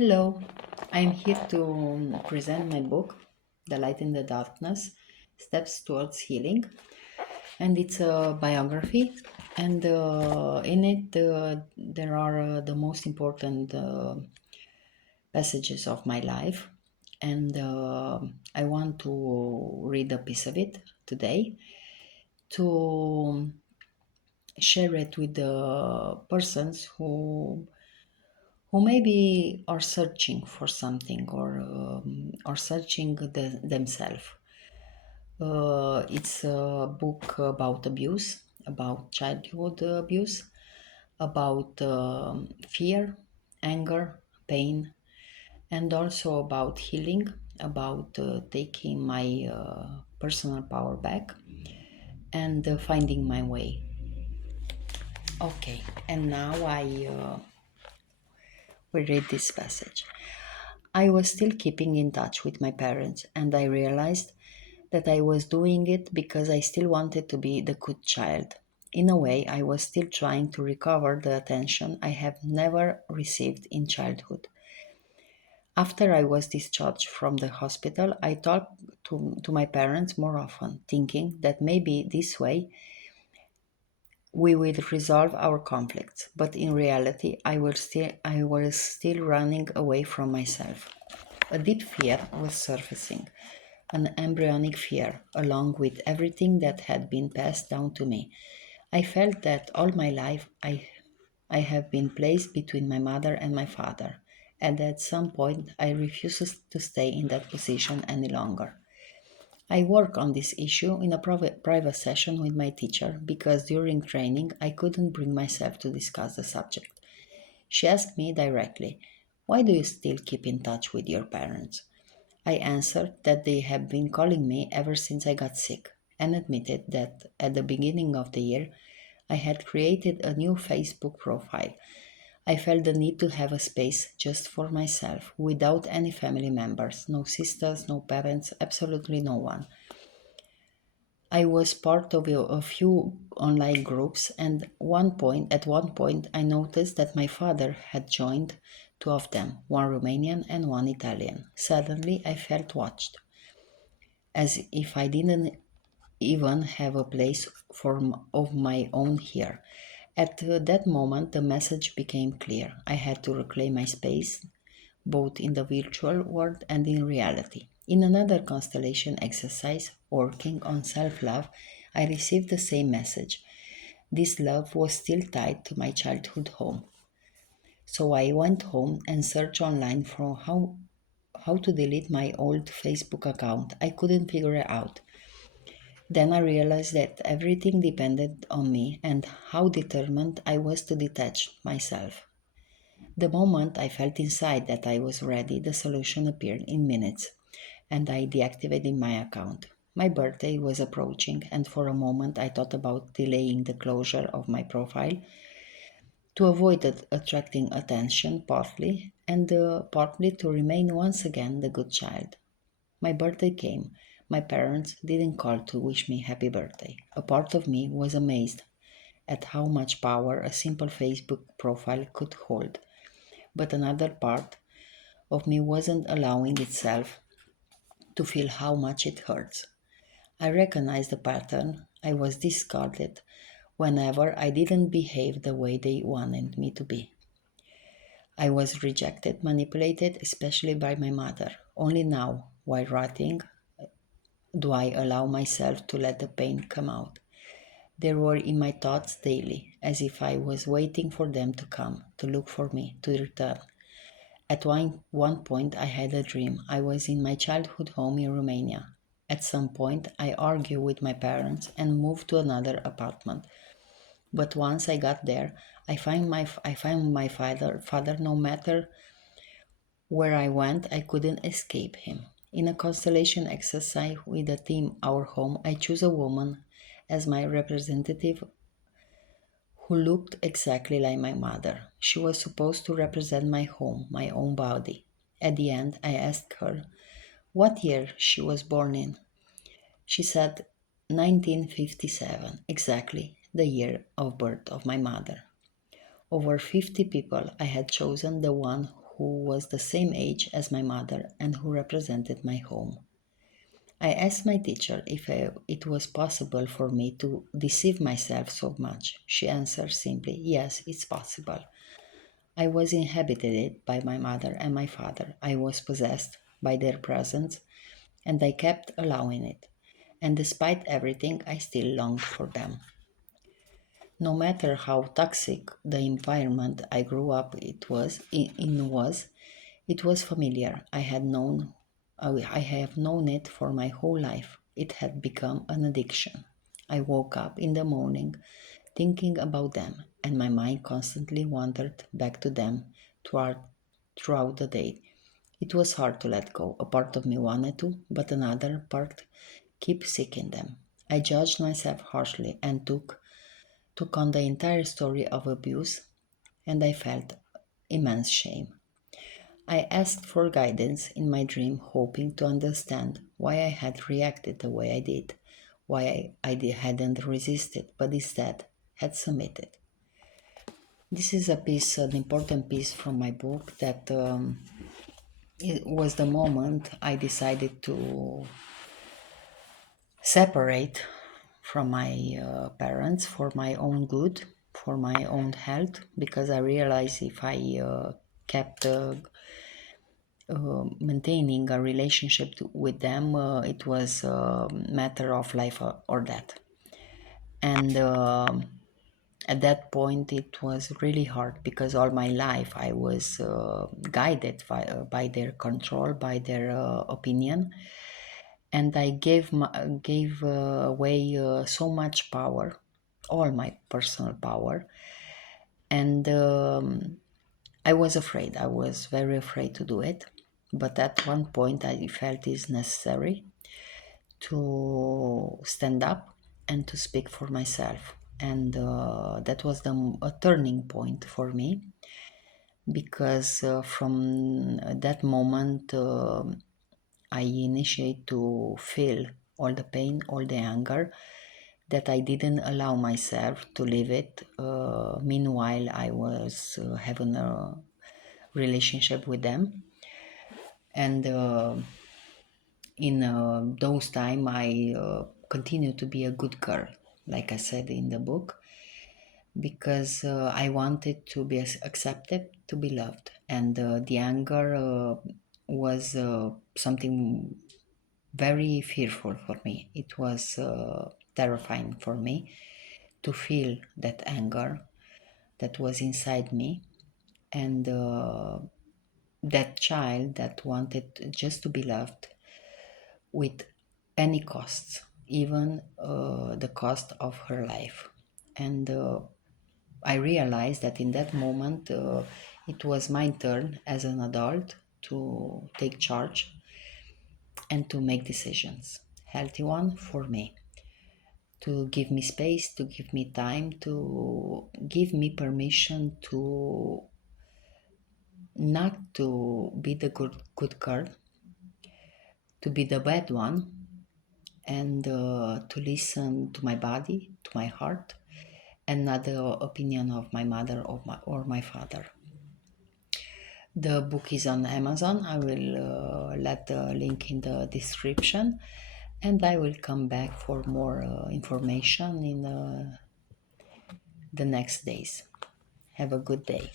Hello, I'm here to present my book, The Light in the Darkness Steps Towards Healing. And it's a biography, and in it, there are the most important passages of my life. And I want to read a piece of it today to share it with the persons who maybe are searching for something or searching themselves. It's a book about abuse, about childhood abuse, about fear, anger, pain, and also about healing, about taking my personal power back and finding my way. Okay, and now I will read this passage. I was still keeping in touch with my parents, and I realized that I was doing it because I still wanted to be the good child. In a way, I was still trying to recover the attention I have never received in childhood. After I was discharged from the hospital, I talked to my parents more often, thinking that maybe this way we will resolve our conflicts. But in reality, I was still running away from myself. A deep fear was surfacing, an embryonic fear, along with everything that had been passed down to me. I felt that all my life I have been placed between my mother and my father, and at some point I refused to stay in that position any longer. I worked on this issue in a private session with my teacher because during training I couldn't bring myself to discuss the subject. She asked me directly, "Why do you still keep in touch with your parents?" I answered that they have been calling me ever since I got sick, and admitted that at the beginning of the year I had created a new Facebook profile. I felt the need to have a space just for myself, without any family members, no sisters, no parents, absolutely no one. I was part of a few online groups, and at one point I noticed that my father had joined two of them, one Romanian and one Italian. Suddenly I felt watched, as if I didn't even have a place of my own here. At that moment, the message became clear. I had to reclaim my space, both in the virtual world and in reality. In another constellation exercise, working on self love, I received the same message. This love was still tied to my childhood home. So I went home and searched online for how to delete my old Facebook account. I couldn't figure it out. Then I realized that everything depended on me and how determined I was to detach myself. The moment I felt inside that I was ready, the solution appeared in minutes, and I deactivated my account. My birthday was approaching, and for a moment I thought about delaying the closure of my profile to avoid attracting attention, partly, and partly to remain once again the good child. My birthday came. My parents didn't call to wish me happy birthday. A part of me was amazed at how much power a simple Facebook profile could hold, but another part of me wasn't allowing itself to feel how much it hurts. I recognized the pattern. I was discarded whenever I didn't behave the way they wanted me to be. I was rejected, manipulated, especially by my mother. Only now, while writing, do I allow myself to let the pain come out. They were in my thoughts daily, as if I was waiting for them to come, to look for me, to return. At one point, I had a dream. I was in my childhood home in Romania. At some point, I argued with my parents and moved to another apartment. But once I got there, I found my father. No matter where I went, I couldn't escape him. In a constellation exercise with the theme Our Home, I chose a woman as my representative who looked exactly like my mother. She was supposed to represent my home, my own body. At the end, I asked her what year she was born in. She said 1957, exactly the year of birth of my mother. Over 50 people, I had chosen the one who was the same age as my mother and who represented my home. I asked my teacher if it was possible for me to deceive myself so much. She answered simply, yes, it's possible. I was inhabited by my mother and my father. I was possessed by their presence, and I kept allowing it. And despite everything, I still longed for them. No matter how toxic the environment I grew up it was familiar. I have known it for my whole life. It had become an addiction. I woke up in the morning thinking about them, and my mind constantly wandered back to them throughout, throughout the day. It was hard to let go. A part of me wanted to, but another part kept seeking them. I judged myself harshly and took on the entire story of abuse, and I felt immense shame. I asked for guidance in my dream, hoping to understand why I had reacted the way I did, why hadn't resisted, but instead had submitted. This is an important piece from my book that it was the moment I decided to separate from my parents for my own good, for my own health, because I realized if I kept maintaining a relationship with them, it was a matter of life or death. And at that point, it was really hard because all my life I was guided by their control, by their opinion, and I gave away so much power, all my personal power, and I was afraid. I was very afraid to do it, but at one point I felt it's necessary to stand up and to speak for myself, and that was a turning point for me because from that moment I initiate to feel all the pain, all the anger that I didn't allow myself to live it. Meanwhile, I was having a relationship with them, and in those time, I continue to be a good girl, like I said in the book, because I wanted to be accepted, to be loved, and the anger was something very fearful for me. It was terrifying for me to feel that anger that was inside me, and that child that wanted just to be loved with any cost, even the cost of her life. And I realized that in that moment it was my turn as an adult to take charge and to make decisions, healthy one for me, to give me space, to give me time, to give me permission to not to be the good girl, to be the bad one, and to listen to my body, to my heart, and not the opinion of my mother or my father. The book is on Amazon. I will let the link in the description, and I will come back for more information in the next days. Have a good day.